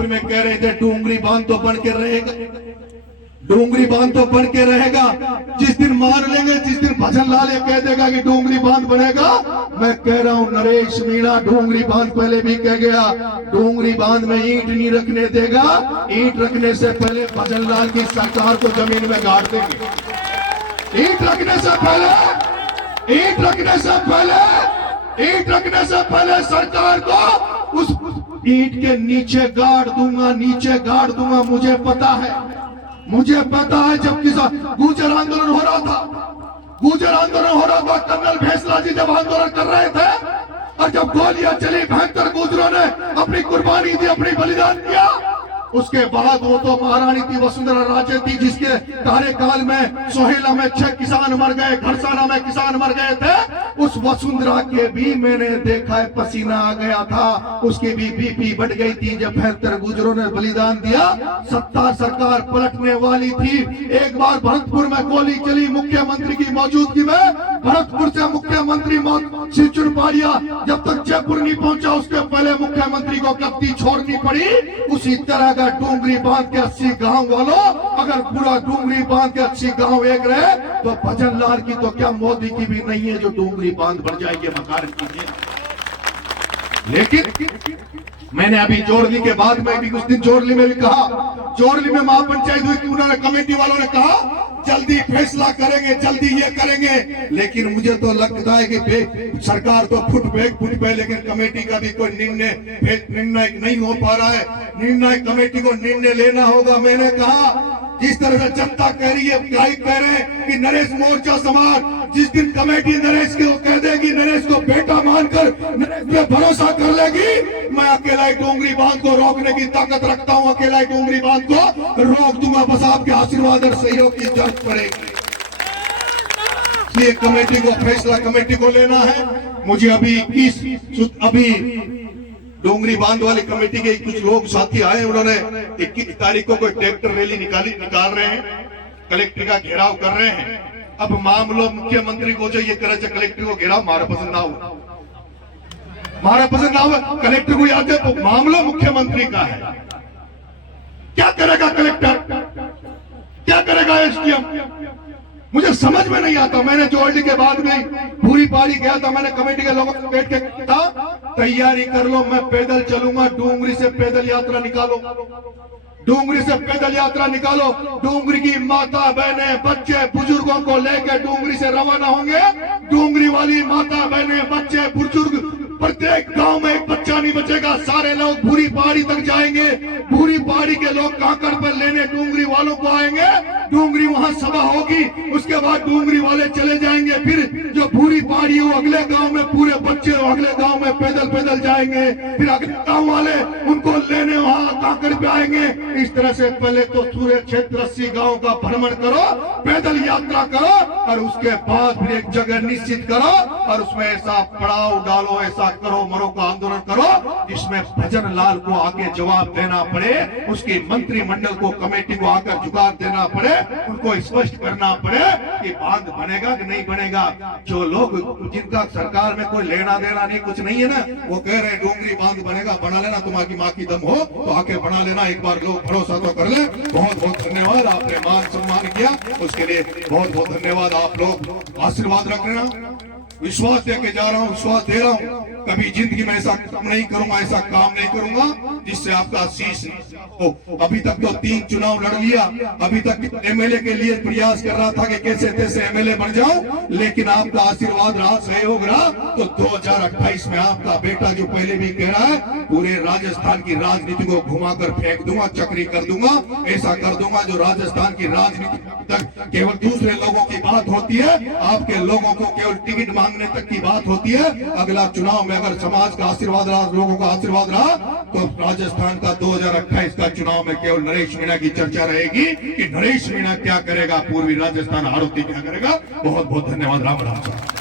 भागलपुर में कह रहे थे डोंगरी बांध तो बन के रहेगा, डोंगरी बांध तो बन के रहेगा। जिस दिन मार लेंगे, जिस दिन भजन लाल ये कह देगा कि डोंगरी बांध बनेगा, मैं कह रहा हूं नरेश मीणा डोंगरी बांध पहले भी कह गया, डोंगरी बांध में ईंट नहीं रखने देगा। ईंट रखने से पहले भजन लाल की सरकार को जमीन में गाड़ देंगे। ईंट रखने से पहले, ईंट रखने से पहले, ईंट रखने से पहले सरकार को उस ईंट के नीचे गाड़ दूंगा, नीचे गाड़ दूंगा। मुझे पता है, मुझे पता है जब किसान गुर्जर आंदोलन हो रहा था, गुर्जर आंदोलन हो रहा था, कर्नल भेसला जी जब आंदोलन कर रहे थे और जब गोलियां चली, भयंकर गुर्जरों ने अपनी कुर्बानी दी, अपनी बलिदान दिया, उसके बाद वो तो महारानी थी, वसुंधरा राजे थी, जिसके कार्यकाल में सोहेला में 6 किसान मर गए, घरसाना में किसान मर गए थे। उस वसुंधरा के भी मैंने देखा है पसीना आ गया था, उसकी भी बीपी बढ़ गई थी जब 72 गुजरों ने बलिदान दिया। सत्ता सरकार पलटने वाली थी। एक बार भरतपुर में गोली चली मुख्यमंत्री की मौजूदगी में, भरतपुर से मुख्यमंत्री श्री चुनपाड़िया जब तक जयपुर नहीं पहुंचा, उसके पहले मुख्यमंत्री को कप्ती छोड़नी पड़ी। उसी तरह डोंगरी बांध के 80 गांव वालों, अगर पूरा डोंगरी बांध के 80 गांव एक रहे तो भजन लाल की तो क्या मोदी की भी नहीं है जो डोंगरी बांध बढ़ जाएगी। मकार कीजिए। लेकिन मैंने अभी जोड़ली के बाद में भी कुछ दिन जोड़ली में भी कहा, जोड़ली में महापंचायत हुई कि उन्होंने कमेटी वालों ने कहा जल्दी फैसला करेंगे, जल्दी ये करेंगे। लेकिन मुझे तो लगता है कि सरकार तो फुट पे, लेकिन कमेटी का भी कोई निर्णय नहीं हो पा रहा है। निर्णय कमेटी को निर्णय लेना होगा। मैंने कहा जिस तरह से जनता कह रही है, कह रहे हैं कि नरेश मोर्चा समाज, जिस दिन कमेटी नरेश को कह देगी, नरेश को बेटा मानकर नरेश पे भरोसा कर लेगी, मैं अकेला ही डोंगरी बांध को रोकने की ताकत रखता हूं, अकेला ही डोंगरी बांध को रोक दूंगा। बस आपके आशीर्वाद और सहयोग की जरूरत पड़ेगी। इसलिए कमेटी को फैसला कमेटी को लेना है। मुझे अभी डोंगरी बांध वाली कमेटी के कुछ लोग साथी आए, उन्होंने 21 तारीख को कोई ट्रैक्टर रैली निकाल रहे हैं, कलेक्टर का घेराव कर रहे हैं। अब मामलो मुख्यमंत्री को जो ये करे, कलेक्टर को घेराव मारा पसंद ना हो, मारा पसंद ना हो, कलेक्टर को याद है तो मामला मुख्यमंत्री का है। क्या करेगा कलेक्टर, क्या करेगा एसडीएम, मुझे समझ में नहीं आता। मैंने जोड़ली के बाद में पूरी पारी गया था, मैंने कमेटी के लोगों को बैठ के कहा तैयारी कर लो, मैं पैदल चलूंगा, डोंगरी से पैदल यात्रा निकालो, डोंगरी से पैदल यात्रा निकालो। डोंगरी की माता बहने बच्चे बुजुर्गों को लेकर डोंगरी से रवाना होंगे। डोंगरी वाली माता बहने बच्चे बुजुर्ग, प्रत्येक गांव में एक बच्चा नहीं बचेगा। सारे लोग भूरी पहाड़ी तक जाएंगे, भूरी पहाड़ी के लोग कांकड़ पर लेने डोंगरी वालों को आएंगे। डोंगरी वहां सभा होगी, उसके बाद डोंगरी वाले चले जाएंगे। फिर जो भूरी पहाड़ी हो अगले गांव में पूरे बच्चे अगले गांव में पैदल जाएंगे। फिर अगले गांव वाले उनको लेने वहां कांकड़ पे आएंगे। इस तरह से पहले तो सूर्य क्षेत्र 80 गांव का भ्रमण करो, पैदल यात्रा करो और उसके बाद फिर एक जगह निश्चित करो और उसमें ऐसा पड़ाव डालो, ऐसा करो मरो का आंदोलन करो जिसमें भजन लाल को आके जवाब देना पड़े, उसके मंत्रिमंडल को कमेटी को आकर जुगाड़ देना पड़े, उनको स्पष्ट करना पड़े कि बांध बनेगा कि नहीं बनेगा। जो लोग जिनका सरकार में कोई लेना देना नहीं कुछ नहीं है ना, वो कह रहे डोंगरी बांध बनेगा, बना लेना, तुम्हारी माँ की दम हो तो आके बना लेना, एक बार लोग भरोसा तो कर ले। बहुत बहुत धन्यवाद, आपने मान सम्मान किया, उसके लिए बहुत बहुत धन्यवाद। आप लोग आशीर्वाद रख लेना, विश्वास देके जा रहा हूँ, विश्वास दे रहा हूँ, कभी जिंदगी में ऐसा काम नहीं करूंगा, ऐसा काम नहीं करूंगा जिससे आपका शीश हो। अभी तक तो 3 चुनाव लड़ लिया, अभी तक एमएलए के लिए प्रयास कर रहा था कि कैसे तैसे एमएलए बन जाऊं, लेकिन आपका आशीर्वाद रहा, सहयोग रहा तो 2028 में आपका बेटा जो पहले भी कह रहा है पूरे राजस्थान की राजनीति को घुमाकर फेंक दूंगा, चक्री कर दूंगा, ऐसा कर दूंगा जो राजस्थान की राजनीति तक केवल दूसरे लोगों की बात होती है, आपके लोगों को केवल टिकट मांगने तक की बात होती है। अगला चुनाव में अगर समाज का आशीर्वाद रहा, लोगों का आशीर्वाद रहा तो राजस्थान का 2028 का चुनाव में केवल नरेश मीणा की चर्चा रहेगी कि नरेश मीणा क्या करेगा, पूर्वी राजस्थान आरोपी क्या करेगा। बहुत बहुत धन्यवाद। राम राम।